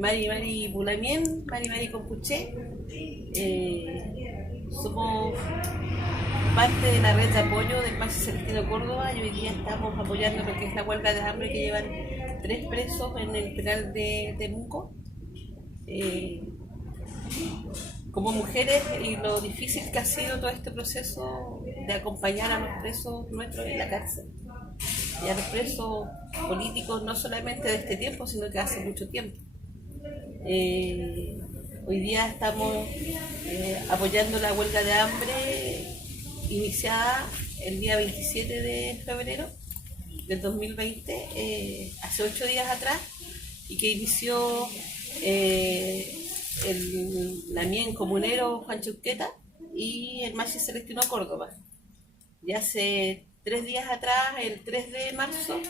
Mari Pulamien, Mari Compuché. Somos parte de la red de apoyo del Maxi Celestino Córdoba y hoy día estamos apoyando lo que es la huelga de hambre que llevan 3 presos en el penal de Temuco. Como mujeres y lo difícil que ha sido todo este proceso de acompañar a los presos nuestros en la cárcel y a los presos políticos no solamente de este tiempo sino que hace mucho tiempo. Hoy día estamos apoyando la huelga de hambre iniciada el día 27 de febrero del 2020, hace 8 días atrás, y que inició el Lamien comunero Juan Chusqueta y el Maxi Celestino Córdoba. Ya hace 3 días atrás, el 3 de marzo,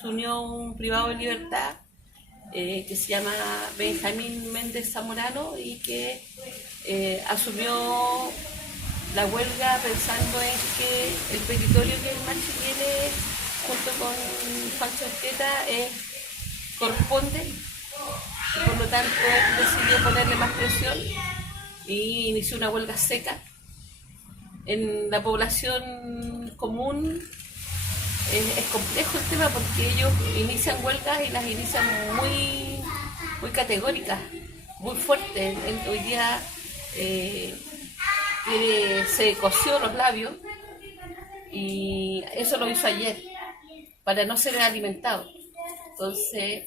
se unió un privado de libertad que se llama Benjamín Méndez Zamorano y que asumió la huelga pensando en que el petitorio que el Maxi tiene junto con Juan Chusqueta corresponde, y por lo tanto él decidió ponerle más presión y inició una huelga seca. En la población común es complejo el tema porque ellos inician huelgas y las inician muy categóricas, muy fuertes. Hoy día se coció los labios y eso lo hizo ayer para no ser alimentado. Entonces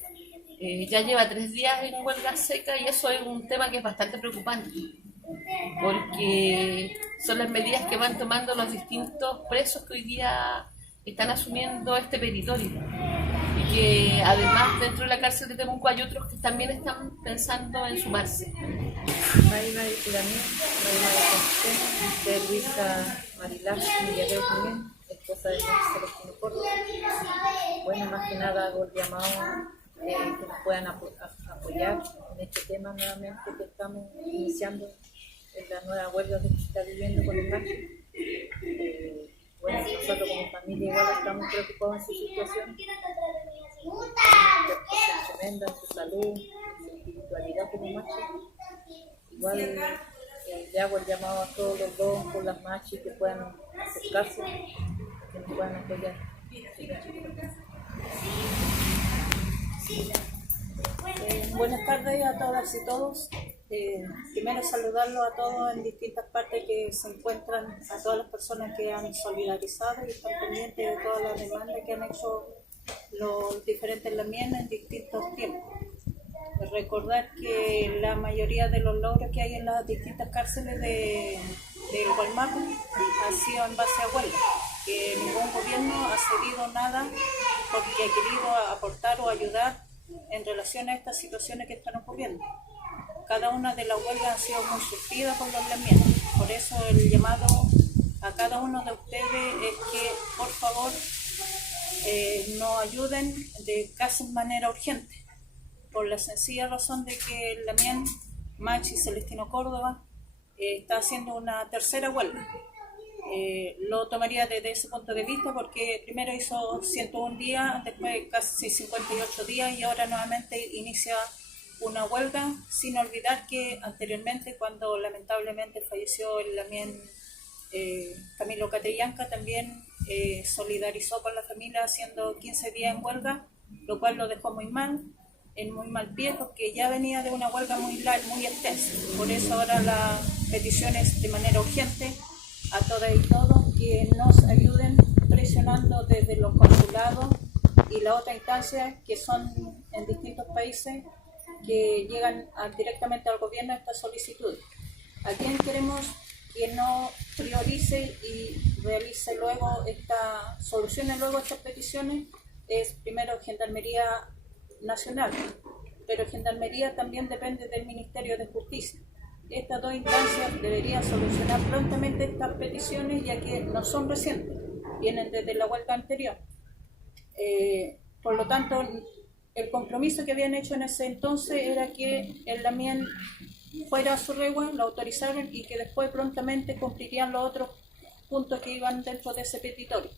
ya lleva 3 días en huelga seca y eso es un tema que es bastante preocupante porque son las medidas que van tomando los distintos presos que hoy día están asumiendo este petitorio y que además dentro de la cárcel de Temuco hay otros que también están pensando en sumarse. Mari Pulamien, de Luisa Marilás Milladeo Julián, esposa de Maxi Celestino Córdoba. Bueno, más que nada hago el llamado que nos puedan apoyar en este tema nuevamente que estamos iniciando en la nueva huelga que se está viviendo con el Maxi. Bueno, nosotros como familia igual estamos preocupados en su situación, es tremenda en su salud, en su espiritualidad como Maxi. Igual le hago el llamado a todos los dos por las Maxi que puedan acercarse, que nos puedan apoyar. Buenas tardes a todas y todos. Primero saludarlos a todos en distintas partes que se encuentran, a todas las personas que han solidarizado y están pendientes de todas las demandas que han hecho los diferentes Lamien en distintos tiempos. Recordar que la mayoría de los logros que hay en las distintas cárceles del Gualmapu ha sido en base a huelga, que ningún gobierno ha cedido nada porque ha querido aportar o ayudar en relación a estas situaciones que están ocurriendo. Cada una de las huelgas ha sido muy surtida por los Lamien. Por eso el llamado a cada uno de ustedes es que por favor nos ayuden de casi de manera urgente, por la sencilla razón de que el Lamien Maxi Celestino Córdoba está haciendo una tercera huelga. Lo tomaría desde ese punto de vista porque primero hizo 101 días, después casi 58 días y ahora nuevamente inicia una huelga, sin olvidar que anteriormente cuando lamentablemente falleció el Lamien Camilo Catrillanca también solidarizó con la familia haciendo 15 días en huelga, lo cual lo dejó en muy mal pie porque ya venía de una huelga muy extensa. Por eso ahora la petición es de manera urgente a todas y todos que nos ayuden presionando desde los consulados y la otra instancia que son en distintos países que llegan directamente al gobierno estas solicitudes. ¿A quién queremos que no priorice y realice luego solucione luego estas peticiones? Es primero Gendarmería Nacional, pero Gendarmería también depende del Ministerio de Justicia. Estas dos instancias deberían solucionar prontamente estas peticiones ya que no son recientes, vienen desde la huelga anterior. Por lo tanto, el compromiso que habían hecho en ese entonces era que el Lamien fuera a su regua, lo autorizaron y que después prontamente cumplirían los otros puntos que iban dentro de ese petitorio.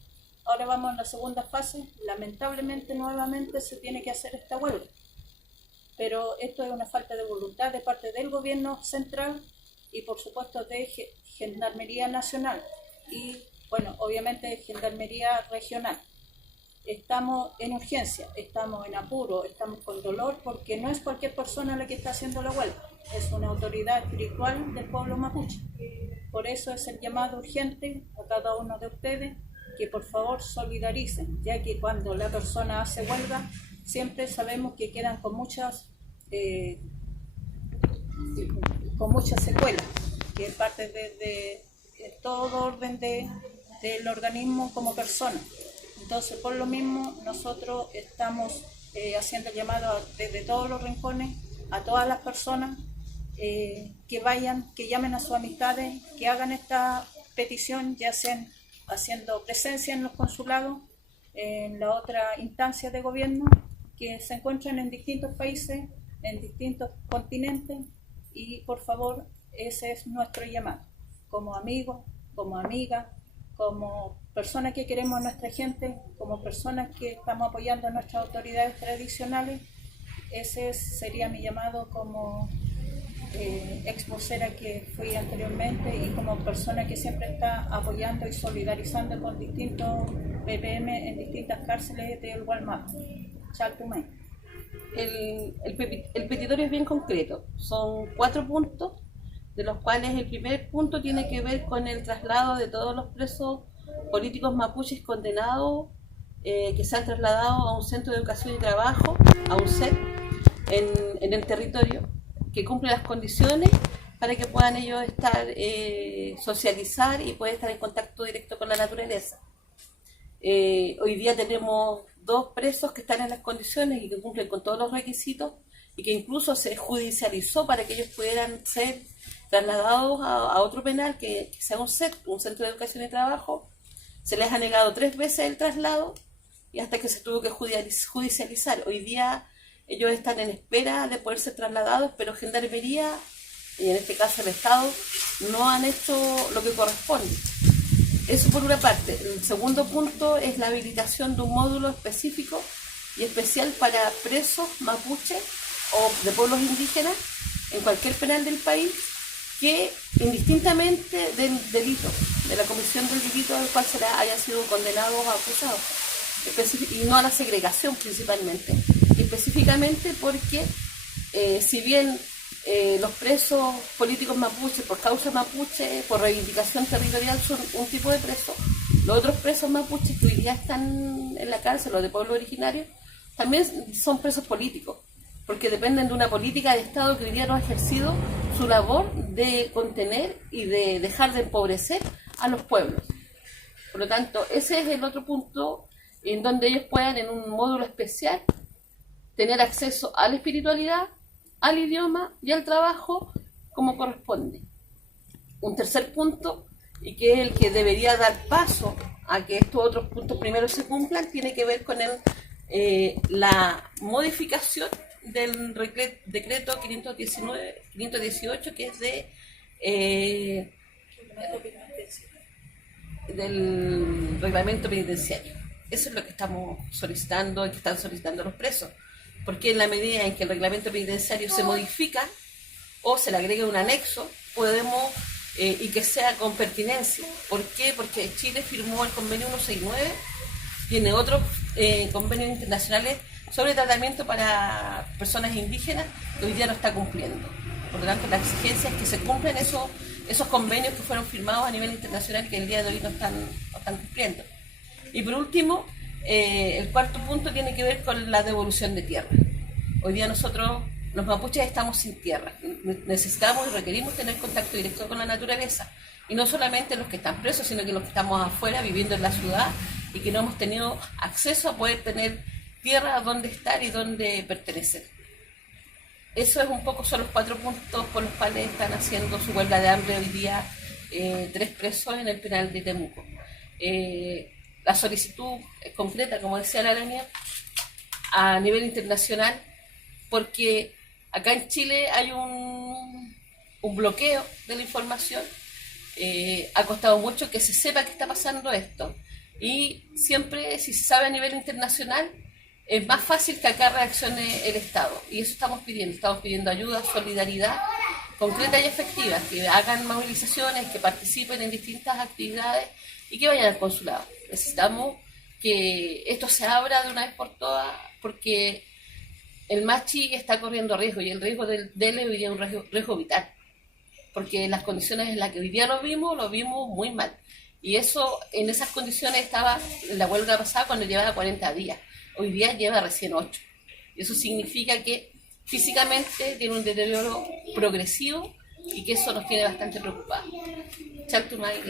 Ahora vamos en la segunda fase, lamentablemente nuevamente se tiene que hacer esta huelga. pero esto es una falta de voluntad de parte del gobierno central y por supuesto de Gendarmería Nacional y bueno, obviamente Gendarmería Regional. Estamos en urgencia, estamos en apuro, estamos con dolor porque no es cualquier persona la que está haciendo la huelga, es una autoridad espiritual del pueblo mapuche. Por eso es el llamado urgente a cada uno de ustedes que por favor solidaricen, ya que cuando la persona hace huelga siempre sabemos que quedan con muchas secuelas, que parte de todo orden del organismo como persona. Entonces, por lo mismo, nosotros estamos haciendo el llamado desde todos los rincones a todas las personas que vayan, que llamen a sus amistades, que hagan esta petición, ya sean haciendo presencia en los consulados, en la otra instancia de gobierno, que se encuentran en distintos países, en distintos continentes, y por favor, ese es nuestro llamado, como amigos, como amigas, como personas que queremos a nuestra gente, como personas que estamos apoyando a nuestras autoridades tradicionales. Ese sería mi llamado como ex vocera que fui anteriormente y como persona que siempre está apoyando y solidarizando con distintos BPM en distintas cárceles del Gualmapu. Chaltumay. El petitorio es bien concreto, son 4 puntos, de los cuales el primer punto tiene que ver con el traslado de todos los presos políticos mapuches condenados que se han trasladado a un centro de educación y trabajo, a un CET, en el territorio, que cumple las condiciones para que puedan ellos estar, socializar y poder estar en contacto directo con la naturaleza. Hoy día tenemos 2 presos que están en las condiciones y que cumplen con todos los requisitos y que incluso se judicializó para que ellos pudieran ser trasladados a otro penal que sea un CET, un centro de educación y trabajo. Se les ha negado 3 veces el traslado y hasta que se tuvo que judicializar. Hoy día ellos están en espera de poder ser trasladados, pero Gendarmería, y en este caso el Estado, no han hecho lo que corresponde. Eso por una parte. El segundo punto es la habilitación de un módulo específico y especial para presos mapuches o de pueblos indígenas en cualquier penal del país que, indistintamente del delito, de la comisión del delito al cual hayan sido condenados o acusados, y no a la segregación principalmente, y específicamente porque si bien los presos políticos mapuches por causa mapuche, por reivindicación territorial son un tipo de preso, los otros presos mapuches que hoy día están en la cárcel, los de pueblo originario, también son presos políticos, porque dependen de una política de Estado que hoy día no ha ejercido su labor de contener y de dejar de empobrecer a los pueblos. Por lo tanto, ese es el otro punto en donde ellos puedan, en un módulo especial, tener acceso a la espiritualidad, al idioma y al trabajo como corresponde. Un tercer punto, y que es el que debería dar paso a que estos otros puntos primero se cumplan, tiene que ver con la modificación del decreto 518, que es del reglamento penitenciario. Eso es lo que estamos solicitando y que están solicitando los presos, porque en la medida en que el reglamento penitenciario se modifica o se le agrega un anexo, podemos, y que sea con pertinencia. ¿Por qué? Porque Chile firmó el convenio 169, tiene otros convenios internacionales sobre tratamiento para personas indígenas que hoy día no está cumpliendo. Por lo tanto, la exigencia es que se cumplan esos convenios que fueron firmados a nivel internacional que el día de hoy no están cumpliendo. Y por último, el cuarto punto tiene que ver con la devolución de tierra. Hoy día nosotros, los mapuches, estamos sin tierra. Necesitamos y requerimos tener contacto directo con la naturaleza. Y no solamente los que están presos, sino que los que estamos afuera viviendo en la ciudad y que no hemos tenido acceso a poder tener tierra donde estar y donde pertenecer. Eso es un poco, son los 4 puntos por los cuales están haciendo su huelga de hambre hoy día 3 presos en el penal de Temuco. La solicitud es concreta, como decía la Arania, a nivel internacional, porque acá en Chile hay un bloqueo de la información. Ha costado mucho que se sepa que está pasando esto, y siempre, si se sabe a nivel internacional, es más fácil que acá reaccione el Estado. Y eso estamos pidiendo ayuda, solidaridad concreta y efectiva, que hagan movilizaciones, que participen en distintas actividades y que vayan al consulado. Necesitamos que esto se abra de una vez por todas, porque el Machi está corriendo riesgo, y el riesgo de él hoy día es un riesgo vital, porque las condiciones en las que hoy día lo vimos muy mal. Y eso, en esas condiciones estaba en la huelga pasada cuando llevaba 40 días. Hoy día lleva recién 8. Y eso significa que físicamente tiene un deterioro progresivo y que eso nos tiene bastante preocupados. Chaltumay,